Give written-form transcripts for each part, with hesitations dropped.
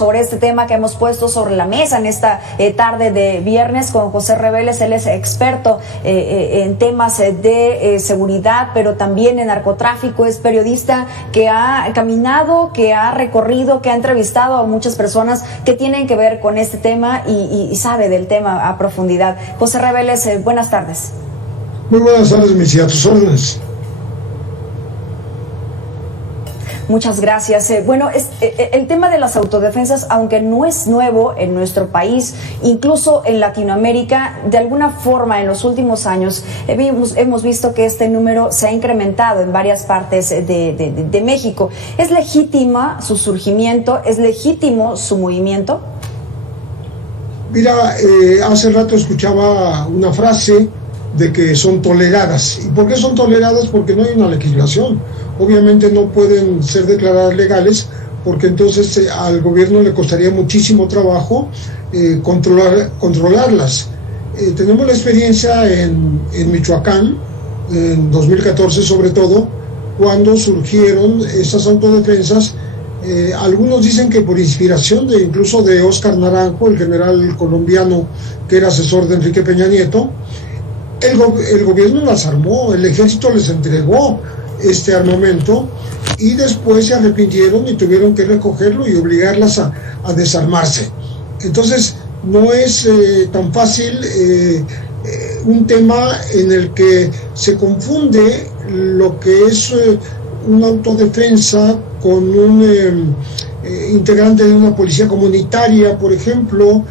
sobre este tema que hemos puesto sobre la mesa en esta tarde de viernes con José Reveles. Él es experto en temas de seguridad, pero también en narcotráfico. Es periodista que ha caminado, que ha recorrido, que ha entrevistado a muchas personas que tienen que ver con este tema y sabe del tema a profundidad. José Reveles, buenas tardes. Muy buenas tardes, Michi, a tus órdenes. Muchas gracias. Bueno, el tema de las autodefensas, aunque no es nuevo en nuestro país, incluso en Latinoamérica, de alguna forma en los últimos años hemos visto que este número se ha incrementado en varias partes de México. ¿Es legítima su surgimiento? ¿Es legítimo su movimiento? Mira, hace rato escuchaba una frase de que son toleradas. ¿Y por qué son toleradas? Porque no hay una legislación. Obviamente no pueden ser declaradas legales porque entonces al gobierno le costaría muchísimo trabajo controlarlas. Tenemos la experiencia en Michoacán, en 2014 sobre todo, cuando surgieron estas autodefensas. Algunos dicen que por inspiración incluso de Óscar Naranjo, el general colombiano que era asesor de Enrique Peña Nieto. El gobierno las armó, el ejército les entregó este armamento y después se arrepintieron y tuvieron que recogerlo y obligarlas a desarmarse. Entonces no es tan fácil un tema en el que se confunde lo que es una autodefensa con un integrante de una policía comunitaria, por ejemplo,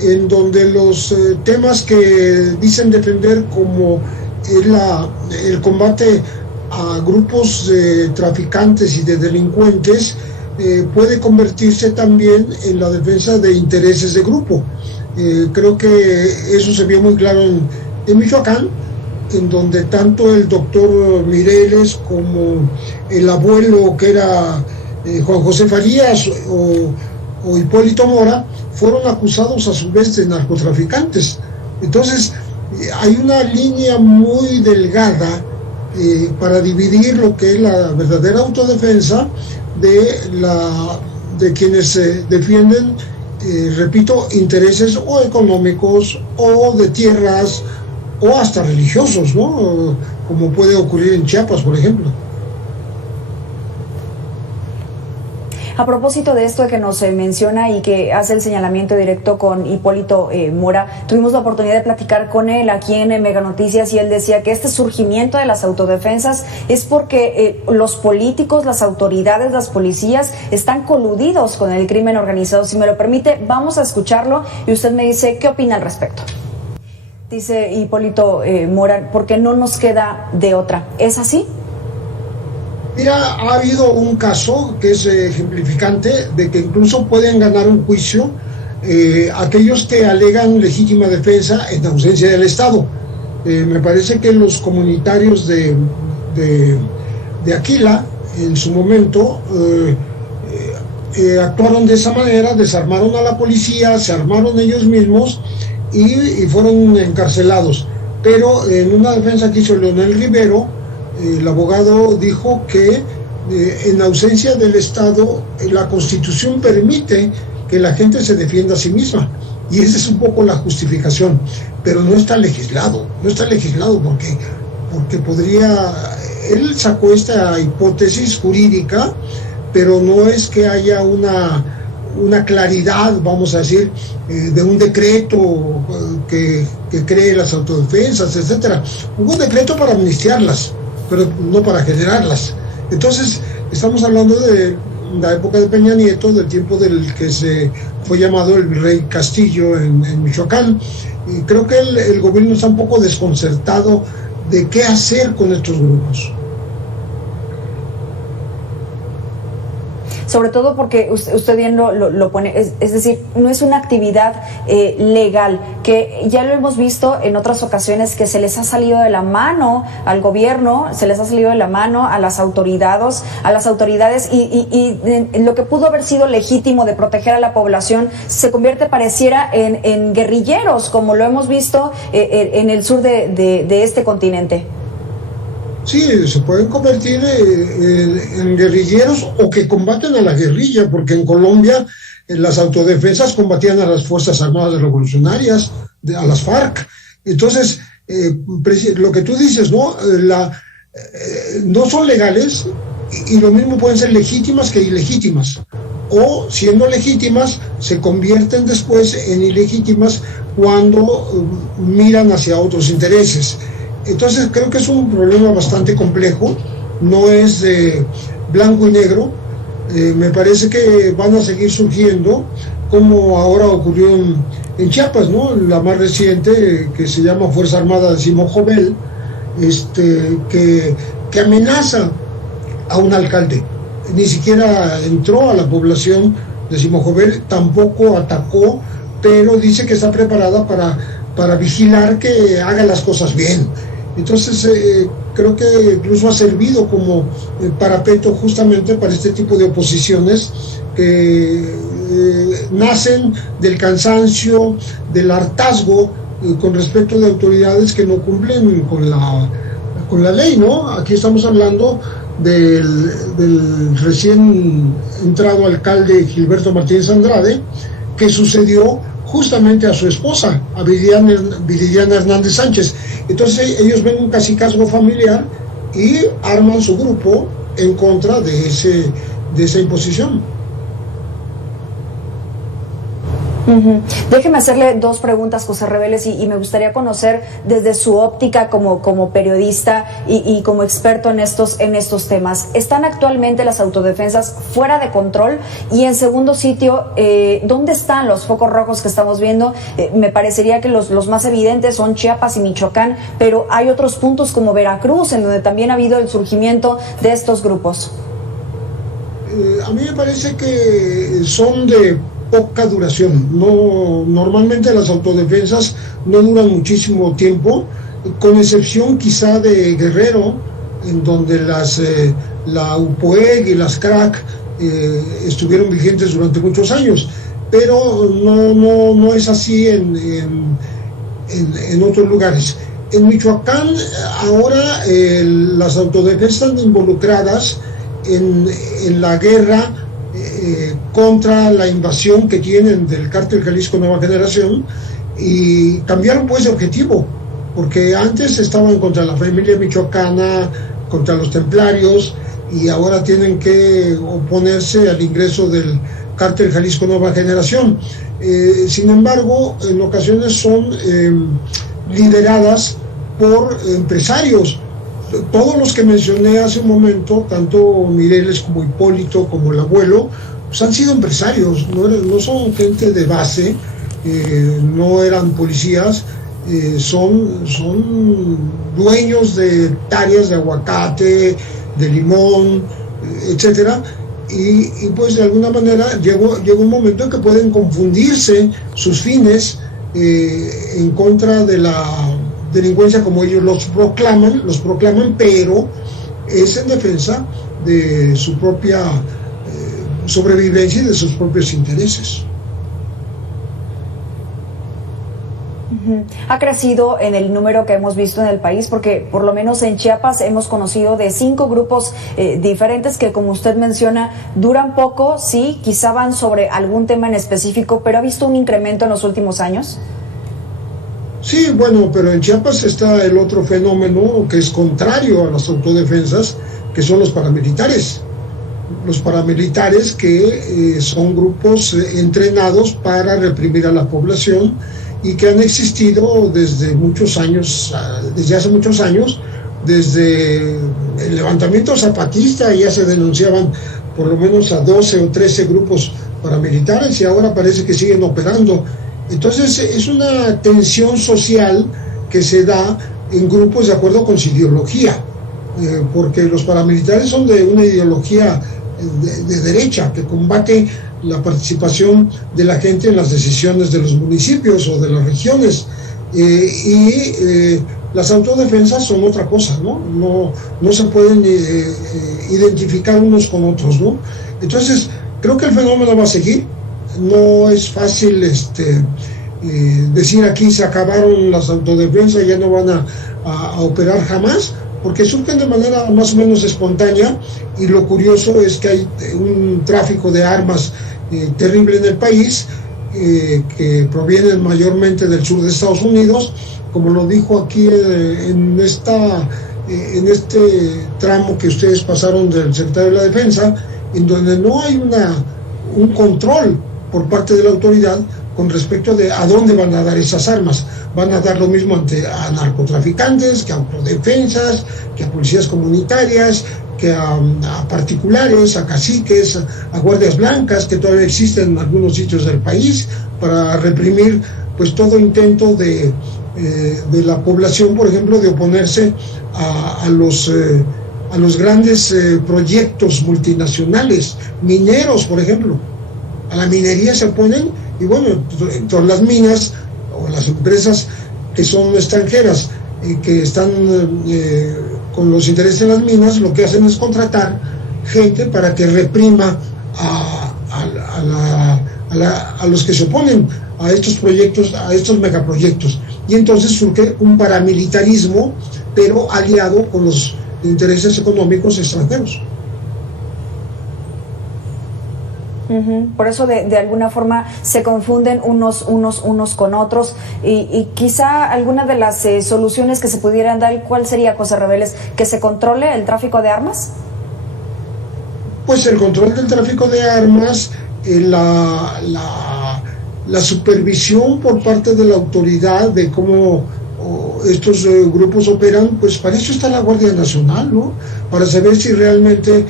en donde los temas que dicen defender, como el combate a grupos de traficantes y de delincuentes, puede convertirse también en la defensa de intereses de grupo. Creo que eso se vio muy claro en Michoacán, en donde tanto el doctor Mireles como el abuelo, que era Juan José Farías, o Hipólito Mora, fueron acusados a su vez de narcotraficantes. Entonces hay una línea muy delgada para dividir lo que es la verdadera autodefensa de quienes defienden, repito, intereses o económicos o de tierras o hasta religiosos, ¿no? Como puede ocurrir en Chiapas, por ejemplo. A propósito de esto que nos menciona y que hace el señalamiento directo con Hipólito Mora, tuvimos la oportunidad de platicar con él aquí en Mega Noticias y él decía que este surgimiento de las autodefensas es porque los políticos, las autoridades, las policías están coludidos con el crimen organizado. Si me lo permite, vamos a escucharlo y usted me dice qué opina al respecto. Dice Hipólito Mora, porque no nos queda de otra. ¿Es así? Mira, ha habido un caso que es ejemplificante de que incluso pueden ganar un juicio aquellos que alegan legítima defensa en ausencia del Estado. Me parece que los comunitarios de Aquila, en su momento, actuaron de esa manera, desarmaron a la policía, se armaron ellos mismos y fueron encarcelados. Pero en una defensa que hizo Leonel Rivero, el abogado dijo que en ausencia del Estado la Constitución permite que la gente se defienda a sí misma, y esa es un poco la justificación, pero no está legislado porque podría, él sacó esta hipótesis jurídica, pero no es que haya una claridad, vamos a decir, de un decreto que cree las autodefensas, etcétera. Hubo un decreto para amnistiarlas, pero no para generarlas. Entonces estamos hablando de la época de Peña Nieto, del tiempo del que se fue llamado el Virrey Castillo en Michoacán, y creo que el gobierno está un poco desconcertado de qué hacer con estos grupos. Sobre todo porque usted bien lo pone, es decir, no es una actividad legal, que ya lo hemos visto en otras ocasiones que se les ha salido de la mano al gobierno, se les ha salido de la mano a las autoridades y lo que pudo haber sido legítimo de proteger a la población se convierte, pareciera, en guerrilleros, como lo hemos visto en el sur de este continente. Sí, se pueden convertir en guerrilleros o que combaten a la guerrilla, porque en Colombia las autodefensas combatían a las Fuerzas Armadas Revolucionarias, a las FARC. Entonces, lo que tú dices, ¿no? No son legales y lo mismo pueden ser legítimas que ilegítimas. O siendo legítimas, se convierten después en ilegítimas cuando miran hacia otros intereses. Entonces creo que es un problema bastante complejo, no es blanco y negro. Me parece que van a seguir surgiendo, como ahora ocurrió en Chiapas, ¿no? La más reciente, que se llama Fuerza Armada de Simón Jovel, que amenaza a un alcalde. Ni siquiera entró a la población de Simón Jovel, tampoco atacó, pero dice que está preparada para vigilar que haga las cosas bien. Entonces creo que incluso ha servido como parapeto justamente para este tipo de oposiciones que nacen del cansancio, del hartazgo con respecto de autoridades que no cumplen con la ley, ¿no? Aquí estamos hablando del recién entrado alcalde Gilberto Martínez Andrade, que sucedió justamente a su esposa, a Viridiana Hernández Sánchez. Entonces ellos ven un cacicazgo familiar y arman su grupo en contra de esa imposición. Déjeme hacerle dos preguntas, José Reveles, y me gustaría conocer desde su óptica como periodista y como experto en estos temas. ¿Están actualmente las autodefensas fuera de control? Y en segundo sitio, ¿dónde están los focos rojos que estamos viendo? Me parecería que los más evidentes son Chiapas y Michoacán, pero hay otros puntos como Veracruz, en donde también ha habido el surgimiento de estos grupos. A mí me parece que son de poca duración. Normalmente las autodefensas no duran muchísimo tiempo, con excepción quizá de Guerrero, en donde la UPOEG y las CRAC estuvieron vigentes durante muchos años, pero no es así en otros lugares. En Michoacán ahora las autodefensas están involucradas en la guerra contra la invasión que tienen del Cártel Jalisco Nueva Generación, y cambiaron pues de objetivo, porque antes estaban contra la familia michoacana, contra los templarios, y ahora tienen que oponerse al ingreso del Cártel Jalisco Nueva Generación. Sin embargo, en ocasiones son lideradas por empresarios. Todos los que mencioné hace un momento, tanto Mireles como Hipólito, como el abuelo, pues han sido empresarios, no son gente de base, no eran policías, son dueños de hectáreas de aguacate, de limón, etcétera, y pues de alguna manera llega un momento en que pueden confundirse sus fines en contra de la delincuencia como ellos los proclaman, pero es en defensa de su propia sobrevivencia y de sus propios intereses. Ha crecido en el número que hemos visto en el país, porque por lo menos en Chiapas hemos conocido de 5 grupos diferentes que, como usted menciona, duran poco, sí, quizá van sobre algún tema en específico, pero ¿ha visto un incremento en los últimos años? Sí, bueno, pero en Chiapas está el otro fenómeno que es contrario a las autodefensas, que son los paramilitares. Los paramilitares que son grupos entrenados para reprimir a la población y que han existido desde hace muchos años, desde el levantamiento zapatista ya se denunciaban por lo menos a 12 o 13 grupos paramilitares y ahora parece que siguen operando. Entonces es una tensión social que se da en grupos de acuerdo con su ideología, porque los paramilitares son de una ideología de derecha que combate la participación de la gente en las decisiones de los municipios o de las regiones, y las autodefensas son otra cosa, no se pueden identificar unos con otros, ¿no? Entonces creo que el fenómeno va a seguir. No es fácil decir aquí se acabaron las autodefensas, ya no van a operar jamás, porque surgen de manera más o menos espontánea, y lo curioso es que hay un tráfico de armas terrible en el país, que provienen mayormente del sur de Estados Unidos, como lo dijo aquí en este tramo que ustedes pasaron del secretario de la Defensa, en donde no hay un control por parte de la autoridad con respecto de a dónde van a dar esas armas. Van a dar lo mismo a narcotraficantes, que a autodefensas, que a policías comunitarias, que a particulares, a caciques, a guardias blancas, que todavía existen en algunos sitios del país, para reprimir pues todo intento de la población, por ejemplo, de oponerse a los grandes proyectos multinacionales, mineros, por ejemplo. A la minería se oponen, y bueno, todas las minas o las empresas que son extranjeras, que están con los intereses en las minas, lo que hacen es contratar gente para que reprima a los que se oponen a estos proyectos, a estos megaproyectos. Y entonces surge un paramilitarismo, pero aliado con los intereses económicos extranjeros. Por eso de alguna forma se confunden unos con otros, y quizá alguna de las soluciones que se pudieran dar, ¿cuál sería, José Reveles? ¿Que se controle el tráfico de armas? Pues el control del tráfico de armas, la supervisión por parte de la autoridad de cómo estos grupos operan, pues para eso está la Guardia Nacional, ¿no? Para saber si realmente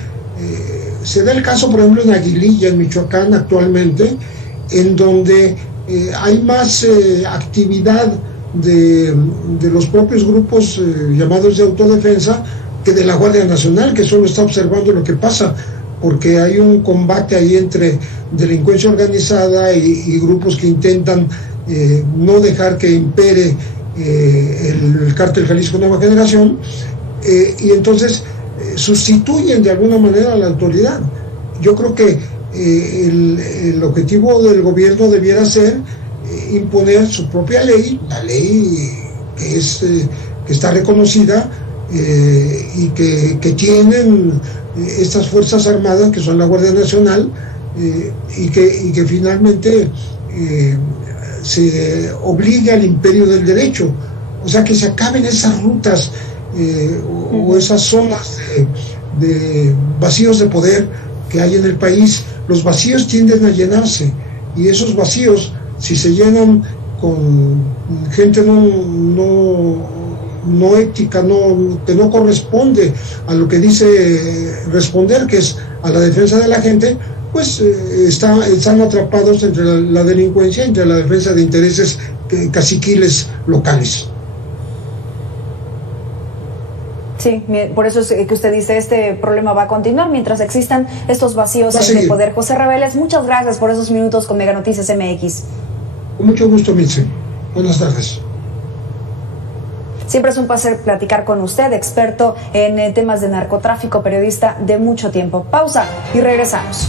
se da el caso, por ejemplo, en Aguililla, en Michoacán, actualmente, en donde hay más actividad de los propios grupos llamados de autodefensa que de la Guardia Nacional, que solo está observando lo que pasa, porque hay un combate ahí entre delincuencia organizada y grupos que intentan no dejar que impere el cártel Jalisco Nueva Generación, y entonces sustituyen de alguna manera a la autoridad. Yo creo que el objetivo del gobierno debiera ser imponer su propia ley, la ley que está reconocida, y que tienen estas fuerzas armadas, que son la Guardia Nacional, y que finalmente se obligue al imperio del derecho, o sea, que se acaben esas rutas o esas zonas de vacíos de poder que hay en el país. Los vacíos tienden a llenarse, y esos vacíos, si se llenan con gente no ética, que no corresponde a lo que dice responder, que es a la defensa de la gente, pues están atrapados entre la delincuencia, entre la defensa de intereses caciquiles locales. Sí, por eso es que usted dice, este problema va a continuar mientras existan estos vacíos en el poder. José Reveles, muchas gracias por esos minutos con Mega Noticias MX. Con mucho gusto, Milce. Buenas tardes. Siempre es un placer platicar con usted, experto en temas de narcotráfico, periodista de mucho tiempo. Pausa y regresamos.